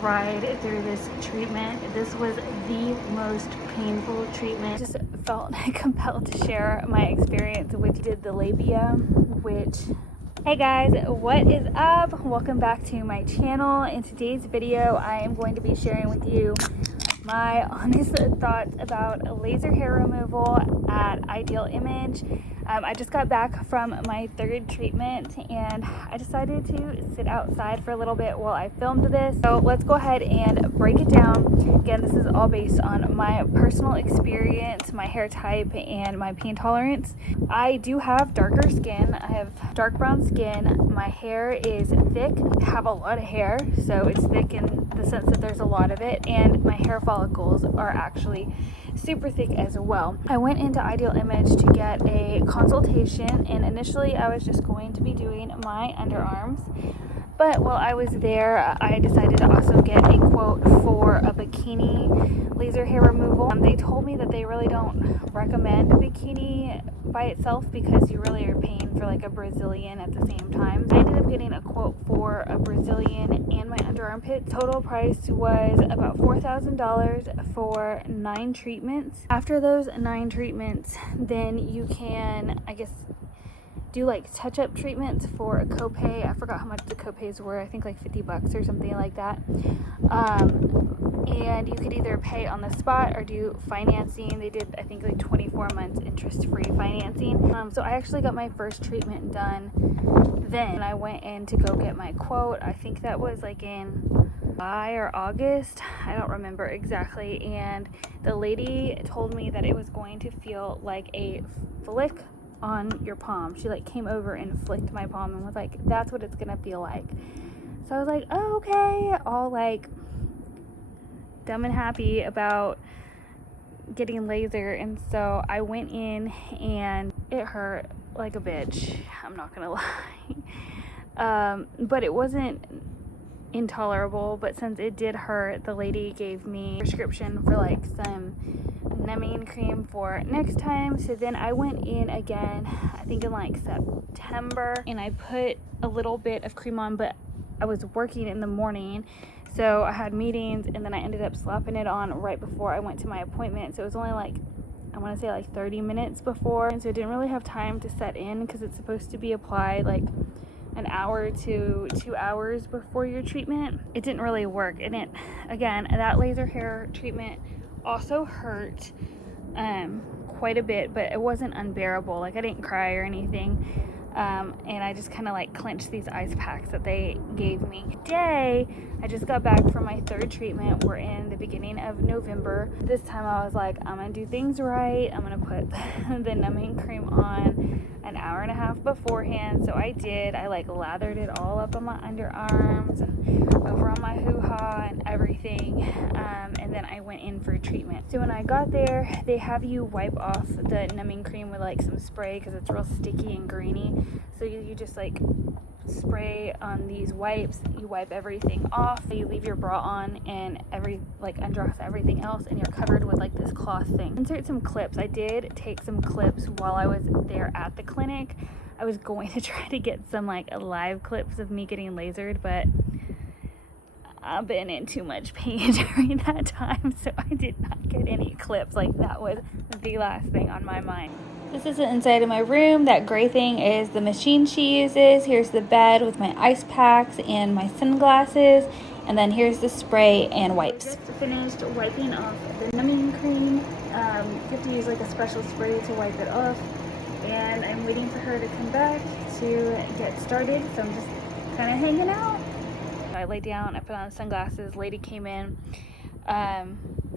ride through this treatment. This was the most painful treatment. Just felt compelled to share my experience with you. Did the labia, which, hey guys, what is up? Welcome back to my channel. In today's video, I am going to be sharing with you my honest thoughts about laser hair removal at Ideal Image. I just got back from my third treatment and I decided to sit outside for a little bit while I filmed this. So let's go ahead and break it down. Again, this is all based on my personal experience, my hair type, and my pain tolerance. I do have darker skin. I have dark brown skin. My hair is thick. I have a lot of hair, so it's thick in the sense that there's a lot of it, and my hair follicles are actually super thick as well. I went into Ideal Image to get a consultation, and initially I was just going to be doing my underarms, but while I was there I decided to also get a quote for a bikini laser hair removal. They told me that they really don't recommend a bikini by itself because you really are paying for like a Brazilian at the same time. I ended up getting a quote for a Brazilian and my underarm pit. Total price was about $4,000 for 9 treatments. After those 9 treatments, then you can, I guess, do like touch-up treatments for a copay. I forgot how much the copays were. I think like $50 or something like that. And you could either pay on the spot or do financing. They did, I think, like 24 months interest-free financing. So I actually got my first treatment done then. I went in to go get my quote. I think that was like in July or August. I don't remember exactly. And the lady told me that it was going to feel like a flick on your palm. She like came over and flicked my palm and was like, that's what it's gonna feel like. So I was like, oh, okay, all like dumb and happy about getting laser. And so I went in and it hurt like a bitch, I'm not gonna lie. But it wasn't intolerable. But since it did hurt, the lady gave me a prescription for like some numbing cream for next time. So then I went in again, I think in like September, and I put a little bit of cream on, but I was working in the morning, so I had meetings, and then I ended up slapping it on right before I went to my appointment. So it was only like, I want to say like 30 minutes before, and so I didn't really have time to set in because it's supposed to be applied like an hour to 2 hours before your treatment. It didn't really work, and it, again, that laser hair treatment also hurt quite a bit, but it wasn't unbearable. Like I didn't cry or anything. And I just kind of like clenched these ice packs that they gave me. Today, I just got back from my third treatment. We're in the beginning of November. This time I was like, I'm gonna do things right. I'm gonna put the numbing cream on an hour and a half beforehand. So I did. I like lathered it all up on my underarms and over on my hoo-ha and everything. And then I went in for treatment. So when I got there, they have you wipe off the numbing cream with like some spray because it's real sticky and grainy. So you just like spray on these wipes, you wipe everything off, you leave your bra on and undress everything else, and you're covered with like this cloth thing. Insert some clips. I did take some clips while I was there at the clinic. I was going to try to get some like live clips of me getting lasered, but I've been in too much pain during that time, so I did not get any clips. Like that was the last thing on my mind. This is the inside of my room. That gray thing is the machine she uses. Here's the bed with my ice packs and my sunglasses. And then here's the spray and wipes. I just finished wiping off the numbing cream. You have to use like a special spray to wipe it off. And I'm waiting for her to come back to get started. So I'm just kind of hanging out. I laid down, I put on sunglasses. Lady came in.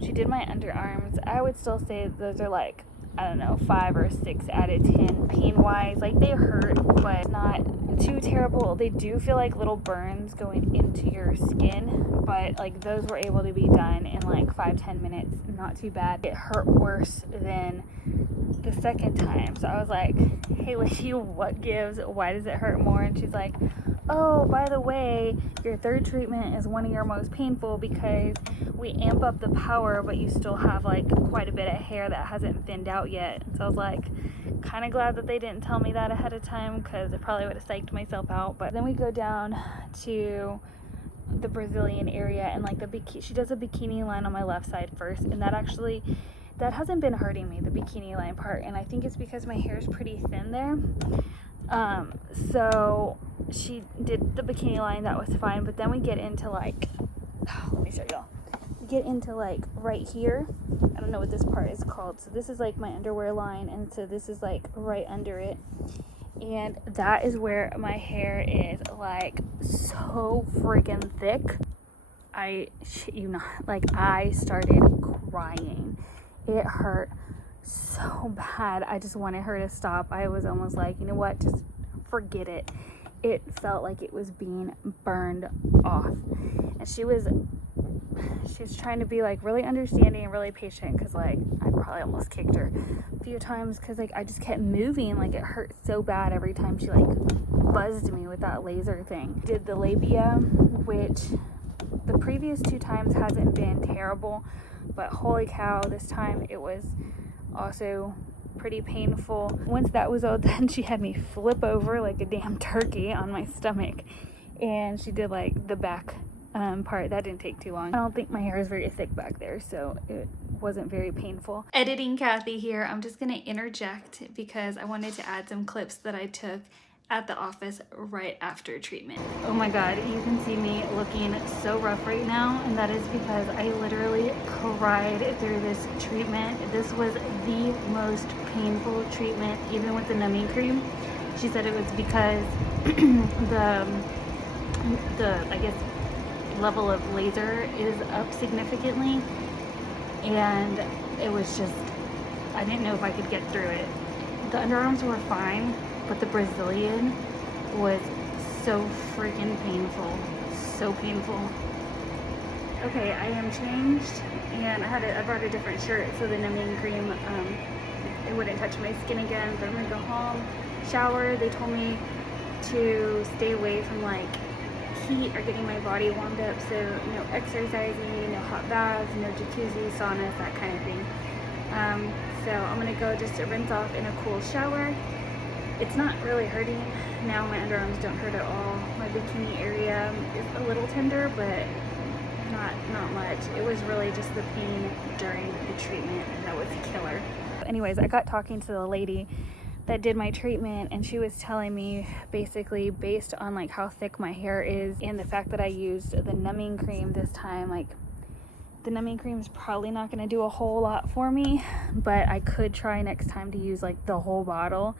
She did my underarms. I would still say those are like, I don't know, 5 or 6 out of 10 pain wise. Like they hurt, but not too terrible. They do feel like little burns going into your skin, but like those were able to be done in like 5-10 minutes. Not too bad. It hurt worse than the second time. So I was like, hey lady, what gives? Why does it hurt more? And she's like, oh, by the way, your third treatment is one of your most painful because we amp up the power, but you still have like quite a bit of hair that hasn't thinned out yet. So I was like, kind of glad that they didn't tell me that ahead of time because it probably would have psyched myself out. But then we go down to the Brazilian area and like she does a bikini line on my left side first, and that hasn't been hurting me, the bikini line part, and I think it's because my hair is pretty thin there. So she did the bikini line, that was fine, but then we get into like, let me show y'all. We get into like right here. I don't know what this part is called. So this is like my underwear line, and so this is like right under it. And that is where my hair is like so freaking thick. I shit you not, like I started crying. It hurt so bad. I just wanted her to stop. I was almost like, you know what, just forget it. It felt like it was being burned off. And she was trying to be like really understanding and really patient, because like I probably almost kicked her a few times because like I just kept moving. Like it hurt so bad every time she like buzzed me with that laser thing. Did the labia, which the previous 2 times hasn't been terrible, but holy cow, this time it was also pretty painful. Once that was all done, she had me flip over like a damn turkey on my stomach, and she did like the back part. That didn't take too long. I don't think my hair is very thick back there, so it wasn't very painful. Editing Kathy here. I'm just gonna interject because I wanted to add some clips that I took at the office right after treatment. Oh my god, you can see me looking so rough right now, and that is because I literally cried through this treatment. This was the most painful treatment, even with the numbing cream. She said it was because the I guess level of laser is up significantly, and it was just, I didn't know if I could get through it. The underarms were fine, but the Brazilian was so freaking painful. So painful. Okay, I am changed, and I brought a different shirt so the numbing cream, it wouldn't touch my skin again. But I'm gonna go home, shower. They told me to stay away from like heat or getting my body warmed up, so no exercising, no hot baths, no jacuzzi, saunas, that kind of thing. So I'm gonna go just to rinse off in a cool shower. It's not really hurting now. My underarms don't hurt at all. My bikini area is a little tender, but not much. It was really just the pain during the treatment that was killer. Anyways, I got talking to the lady that did my treatment, and she was telling me basically based on like how thick my hair is and the fact that I used the numbing cream this time, like the numbing cream is probably not going to do a whole lot for me, but I could try next time to use like the whole bottle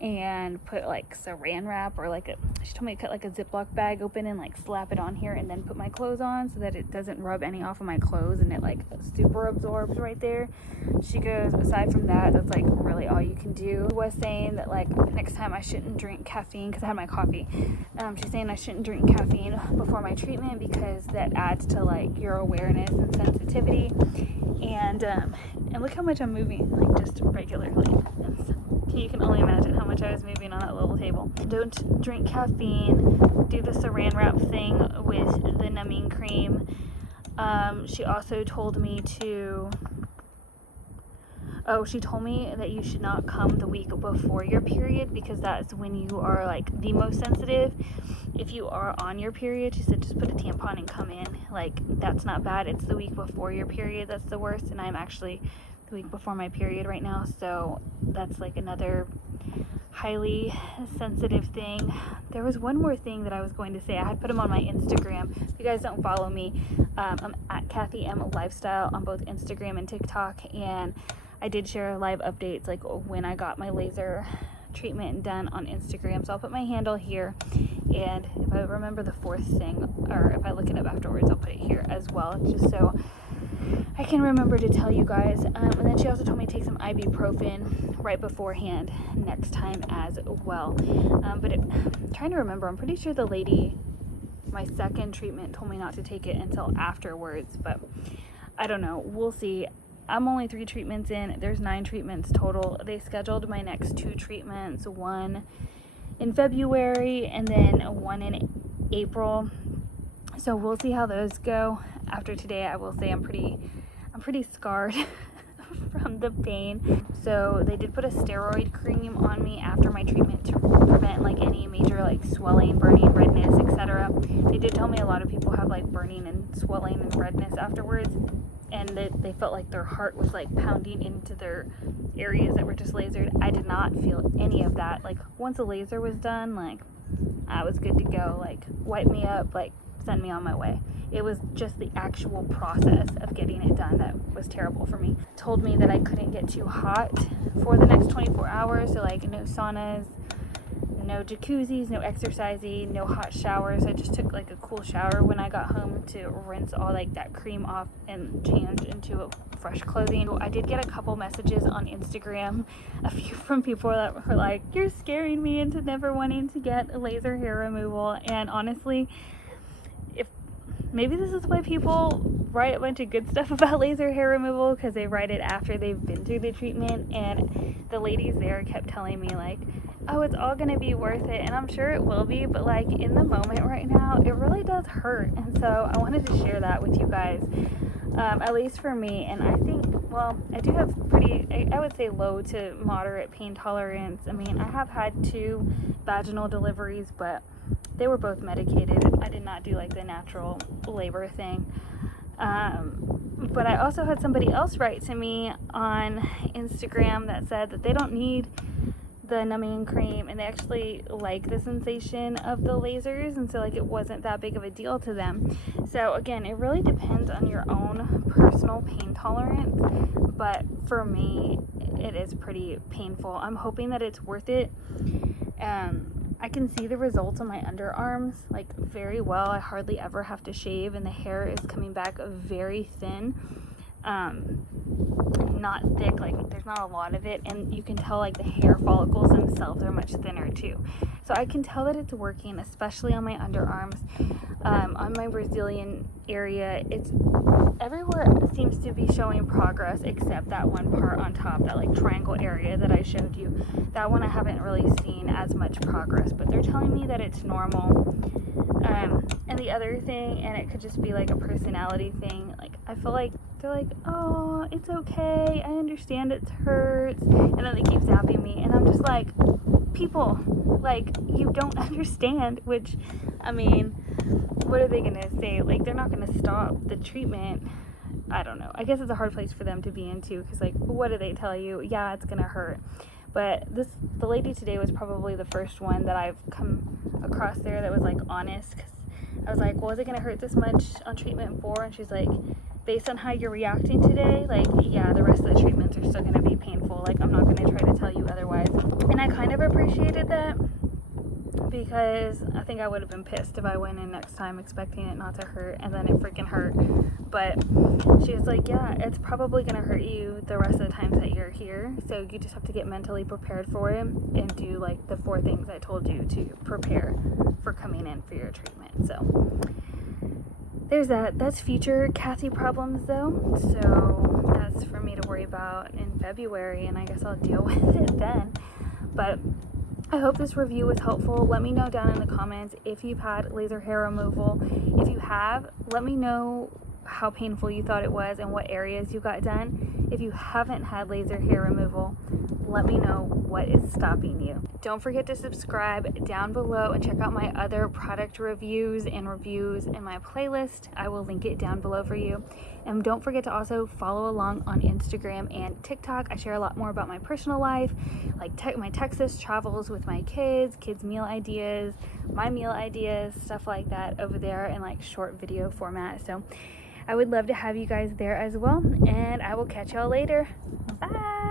and put like saran wrap, or like she told me to cut like a Ziploc bag open and like slap it on here and then put my clothes on so that it doesn't rub any off of my clothes, and it like super absorbs right there. She goes, aside from that, that's like really all you can do. She was saying that like next time I shouldn't drink caffeine because I had my coffee. She's saying I shouldn't drink caffeine before my treatment because that adds to like your awareness and sensitivity. And look how much I'm moving, like just regularly. You can only imagine how much I was moving on that little table. Don't drink caffeine. Do the saran wrap thing with the numbing cream. She also told me she told me that you should not come the week before your period because that's when you are like the most sensitive. If you are on your period, she said just put a tampon and come in. Like, that's not bad. It's the week before your period that's the worst, and I'm actually the week before my period right now, so that's like another highly sensitive thing. There was one more thing that I was going to say. I had put them on my Instagram. If you guys don't follow me, I'm at Kathy M Lifestyle on both Instagram and TikTok, and I did share live updates like when I got my laser treatment done on Instagram, so I'll put my handle here, and if I remember the fourth thing, or if I look it up afterwards, I'll put it here as well, just so I can remember to tell you guys. And then she also told me to take some ibuprofen right beforehand next time as well. But I'm trying to remember, I'm pretty sure the lady, my second treatment, told me not to take it until afterwards, but I don't know, we'll see. I'm only 3 treatments in. There's 9 treatments total. They scheduled my next 2 treatments, one in February and then one in April. So we'll see how those go. After today, I will say I'm pretty scarred from the pain. So they did put a steroid cream on me after my treatment to prevent like any major like swelling, burning, redness, etc. They did tell me a lot of people have like burning and swelling and redness afterwards, and they felt like their heart was like pounding into their areas that were just lasered. I did not feel any of that. Like once the laser was done, like I was good to go. Like wipe me up, like send me on my way. It was just the actual process of getting it done that was terrible for me. Told me that I couldn't get too hot for the next 24 hours, so like no saunas, no jacuzzis, no exercising, no hot showers. I just took like a cool shower when I got home to rinse all like that cream off and change into fresh clothing. I did get a couple messages on Instagram, a few from people that were like, "You're scaring me into never wanting to get laser hair removal." And honestly, maybe this is why people write a bunch of good stuff about laser hair removal, because they write it after they've been through the treatment. And the ladies there kept telling me like, oh, it's all gonna be worth it, and I'm sure it will be, but like in the moment right now it really does hurt. And so I wanted to share that with you guys, at least for me. And I think, well, I do have pretty, I would say low to moderate pain tolerance. I mean, I have had 2 vaginal deliveries, but they were both medicated. I did not do like the natural labor thing. But I also had somebody else write to me on Instagram that said that they don't need the numbing cream, and they actually like the sensation of the lasers, and so like it wasn't that big of a deal to them. So again, it really depends on your own personal pain tolerance, but for me it is pretty painful. I'm hoping that it's worth it. I can see the results on my underarms like very well. I hardly ever have to shave, and the hair is coming back very thin, not thick, like there's not a lot of it, and you can tell like the hair follicles themselves are much thinner too. So I can tell that it's working, especially on my underarms. On my Brazilian area, it's everywhere seems to be showing progress except that one part on top, that like triangle area that I showed you. That one I haven't really seen as much progress, but they're telling me that it's normal. And the other thing, and it could just be like a personality thing, like I feel like they're like, oh, it's okay, I understand it hurts, and then they keep zapping me, and I'm just like, people, like, you don't understand. Which, I mean, what are they gonna say? Like, they're not gonna stop the treatment. I don't know. I guess it's a hard place for them to be into, because like, what do they tell you? Yeah, it's gonna hurt. But the lady today was probably the first one that I've come across there that was like honest, because I was like, well, is it gonna hurt this much on treatment 4? And she's like, based on how you're reacting today, like, yeah, the rest of the treatments are still gonna be painful. Like, I'm not gonna try to tell you otherwise. And I kind of appreciated that, because I think I would have been pissed if I went in next time expecting it not to hurt and then it freaking hurt. But she was like, yeah, it's probably gonna hurt you the rest of the times that you're here, so you just have to get mentally prepared for it and do like the 4 things I told you to prepare for coming in for your treatment. So there's that. That's future Kathy problems though, so that's for me to worry about in February, and I guess I'll deal with it then. But I hope this review was helpful. Let me know down in the comments if you've had laser hair removal. If you have, let me know how painful you thought it was and what areas you got done. If you haven't had laser hair removal, let me know what is stopping you. Don't forget to subscribe down below and check out my other product reviews and reviews in my playlist. I will link it down below for you. And don't forget to also follow along on Instagram and TikTok. I share a lot more about my personal life, like my Texas travels with my kids meal ideas, my meal ideas, stuff like that over there in like short video format. So I would love to have you guys there as well, and I will catch y'all later. Bye.